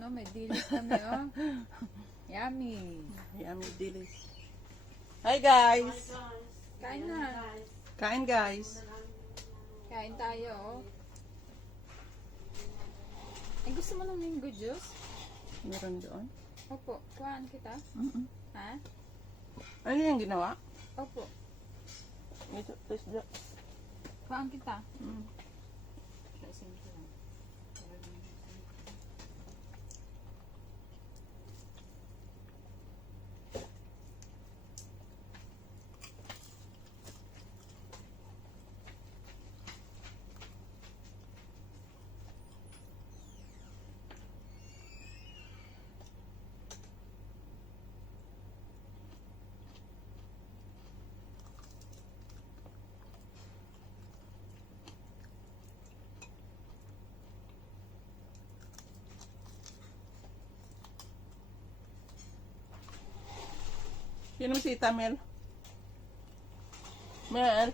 Ayun, oh, may dilis kami, oh. Yummy. Yummy dilis. Hi guys! Kain na. Kain guys! Kain tayo, oh. Ay, gusto mo ng mango juice? Meron doon? Opo, kuhaan kita. Ha? Ano yung ginawa? Opo, Ito, please do. kuhaan kita. Sino si Mel? Mel?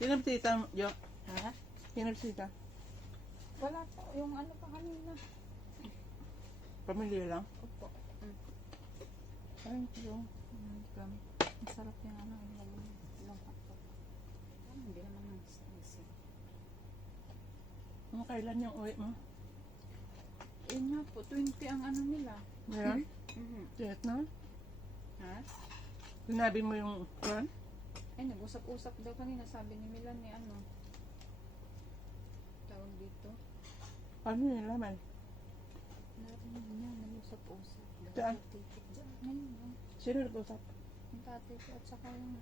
Sino si Jo? Ha? Sino si Wala po, yung ano pa kanina. Pamilya lang? Opo. Ay, yung... Ang sarap yung ano, yung hotdog. Hindi naman ng spicy. Kailan yung uwi mo? Yun nga po, 20 ang ano nila. Meron? Mhm. Tiyat na? Ha? Sinabi mo yung kuwan? Ay, nag-usap-usap daw kanina, sabi ni Milan ni ano. Tawag dito. Ano yung laman? Narinig niya, nag-usap-usap. Saan? Ngayon, no? Sino nag-usap? Yung tatay ko at saka yung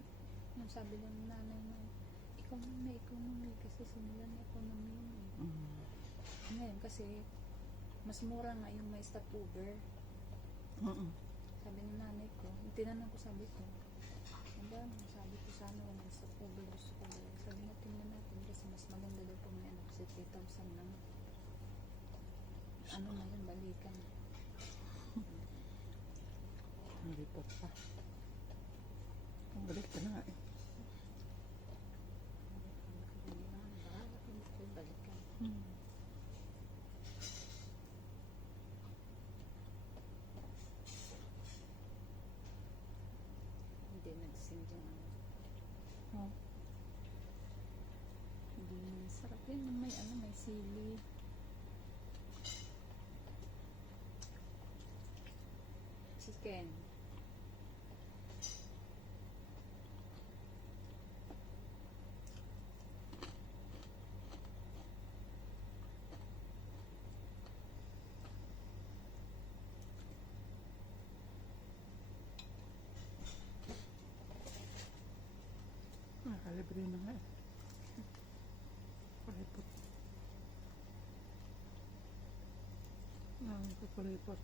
sabi lang ng nanay na economy, kasi sinilan na economy yun eh. Ngayon kasi mas mura nga yung may stopover. Sabi ng nanay ko, tinanong ko, sabi ko, sabi ko sana walang stopover, gusto ko ba? Sabi na tingnan natin kasi mas maganda daw po may anak kasi 3,000 lang. Ano na yun, balikan. Hindi po pa. Balik ka na nga eh. Balikan. Hindi nag-send yung ano. Oh. Hindi sarap yun. May ano, may sili. Chicken. Nakalibre na nga eh. Kulipot. Kulipot.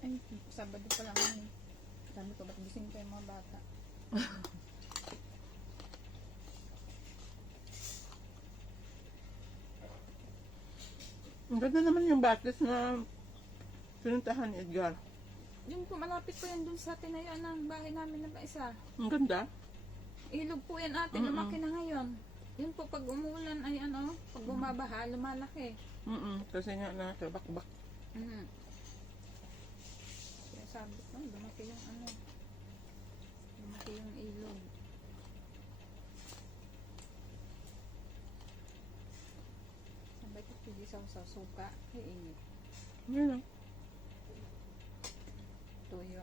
Ay, Sabado pa lang eh. Sabi ko, ba't gising pa yung mga bata? Ang ganda naman yung batis na pinuntahan ni Edgar. Yun po, malapit po yan dun sa tinayuan ng bahay namin na isa. Ang ganda. Ilog po yan ate, lumaki na ngayon. Yun po, pag umuulan ay ano, pag bumabaha, lumalaki. Kasi nga na kabak-bak. Kaya sabi ko, lumaki yung ano, lumaki yung ilog. Sabi ko, pwede sa suka, iinit. Yun o. Tuyo.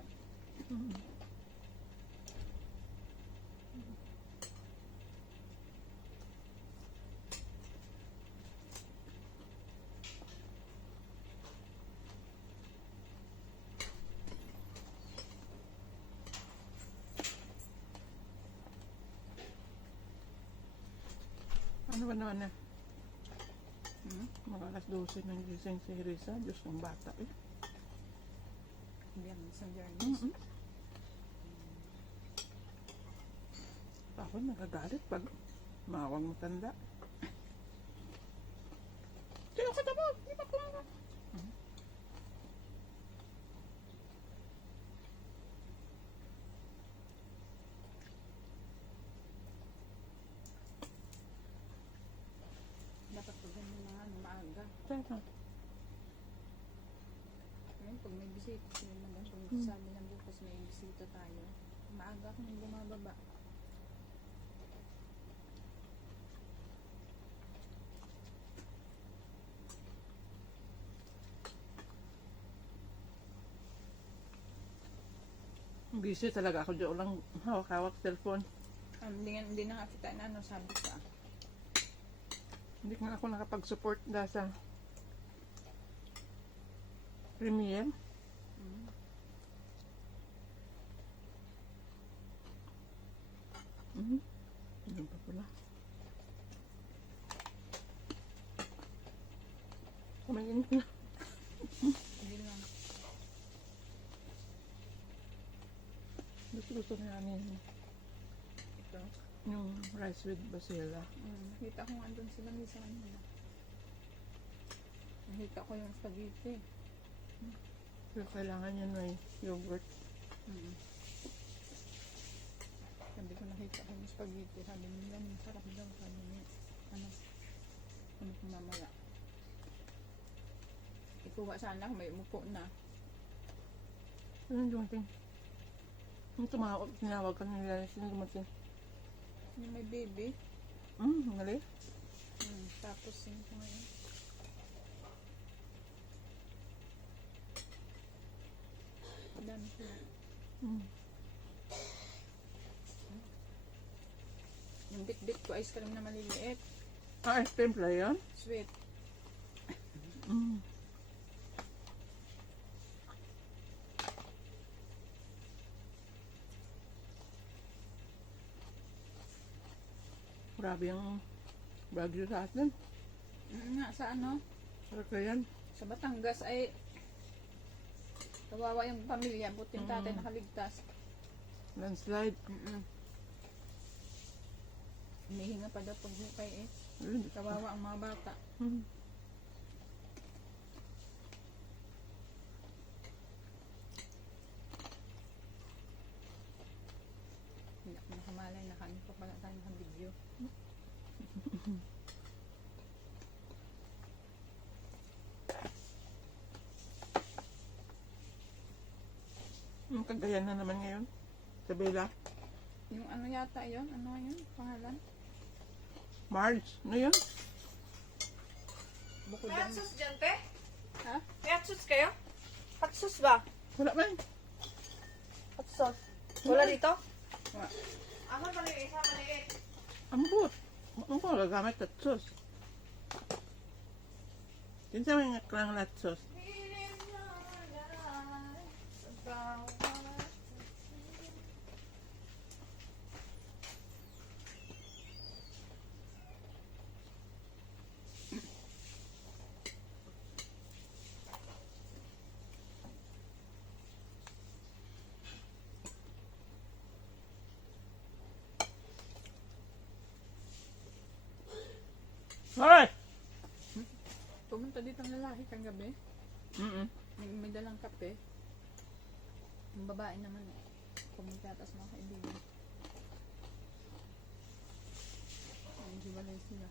Ano ba naman na? Hmm? Mga alas 12 nang gising si Risa. Diyos kong bata eh. Hindi ang isang journeys. Ako nagagalit pag mawang matanda. Sino ka tabo? Di ba kumara? Dapat pag ganyan mga ano, maaga. Tama. Ngayon, pag may bisita sila naman, pag sabi ng bukas may bisita tayo, maaga akong bumababa. Busy talaga ako. Diyo lang hawak-hawak cellphone. Hindi na nga kita na ano, sabi ka. Hindi nga ako nakapag-support dahil sa Premiere. Mm. Ano pa pala? Kumain na. Hindi lang. Gusto na namin Ito. yung rice with basila. Nakita ko nga andun sila sa kanila. Nakita ko yung spaghetti. Pero kailangan yan may yogurt. Sabi ko nakita ko yung spaghetti. Sabi nila, masarap daw. Sabi niya, ano kung mamaya. Ikuha sana kung may umupo na. Ano yung dumating? Yung tumawag, tinawag ka nila. Sino dumating? Yung may baby. Mali. Tapos yung ngayon. Dami sila. Yung bit-bit ko ice cream na maliliit. Ice cream pala yun? Sweet. Grabe yung Baguio sa atin. Nga, sa ano? Sarap ka yan. Sa Batangas ay kawawa yung pamilya. Buti yung tatay nakaligtas. Landslide. Hinihinga pa daw paghukay eh. Ayun. Kawawa ang mga bata. Hindi ako nakamalay. Nakain pa pala tayo ng video. Kagayan na naman ngayon. Sa Bella. Yung ano yata yun? Ano yun? Pangalan? Marge. Ano yun? Bukod May yan. atsos dyan, te? Ha? May atsos kayo? Atsos ba? Wala ba yun? Atsos. Wala dito? Wa. Ako maliit, isa maliit. Ambot. Ano ko gagamit at sauce? Kinsa may nga klang lat sauce? Piling na lang sa bawat Hoy! Pumunta dito ang lalaki kagabi. May dalang kape. Yung babae naman eh. Pumunta atas mga kaibigan. Ang hiwalay sila.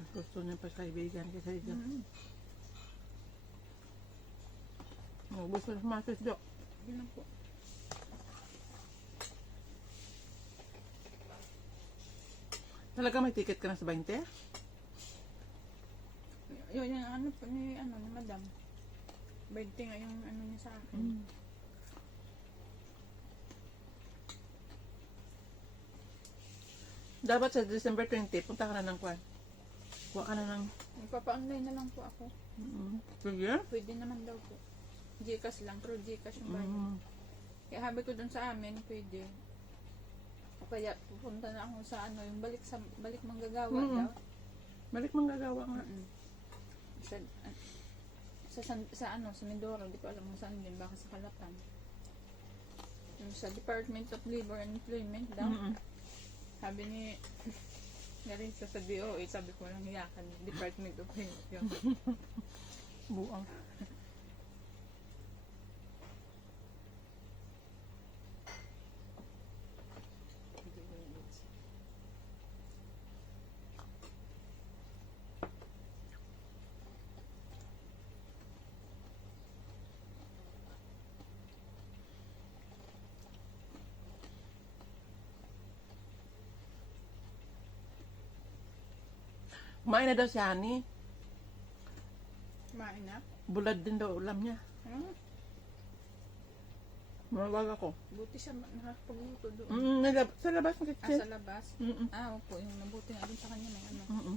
Mas gusto niya pa sa kaibigan kaysa ito. Ubus na sa matis, Dok. Yun lang po. Talaga may ticket ka na sa 20? Yun yung ano po ni madam. 20 nga yung ano niya sa akin. Dapat sa December 20, punta ka na ng kwan. Kuha ka na ng... Magpapa-online na lang po ako. Sige? Pwede naman daw po. Gcash lang, through Gcash yung bayad. Kaya habi ko dun sa amin, pwede. O kaya pupunta na ako sa ano, yung balik manggagawa Mm. daw. Balik manggagawa nga. Mm. Sa ano, sa Mindoro, hindi ko alam kung saan din, baka sa Kalatan. Yung sa Department of Labor and Employment daw. Mm-mm. Sabi ni galing sa DOA, sabi ko lang hiyakan, Department of Labor. Buang. Kumain na daw si Honey. Kumain na? Bulad din daw ulam niya. Hmm? Mawag ako. Buti siya nakakapagluto doon. Sa labas ng Ah, kitchen. sa labas? Mm-mm. Ah, opo. Yung mabuti nga doon sa kanya may ano. Mm-mm.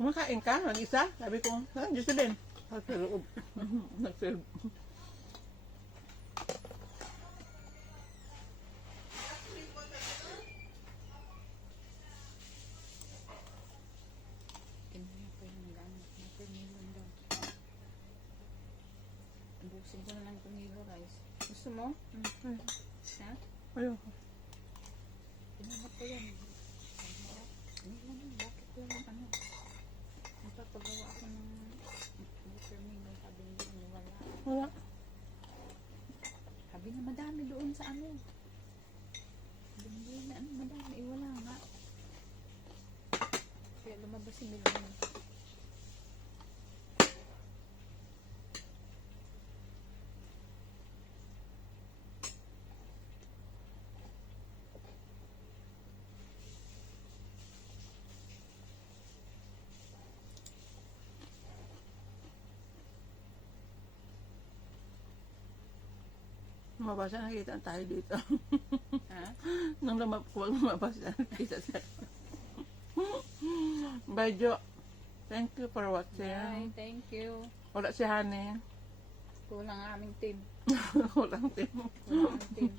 Kumakain ka? Mag-isa? Sabi ko, Jocelyn. Sa loob. Nag-serve. Kinuha ko yung nag-ano. Napernilon daw. Ubusin ko na lang itong hilo rice. Gusto mo? Ha? Ayoko. Kinuha ko yan. Hindi naman. Bakit ko lang ano? Napapagawa ako ng watermelon. Sabi niya, wala. Wala. Sabi niya, madami doon sa ano. Sabi niya, ano, madami. Eh, wala nga. Kaya lumabas si Milton. Lumabas na nakita tayo dito. Ha? Nung lumabas na nakita tayo. Bye, Jo. Thank you for Bye, watching. thank you. Wala si Honey. Kulang ang aming team. Walang team. Kulang ang team.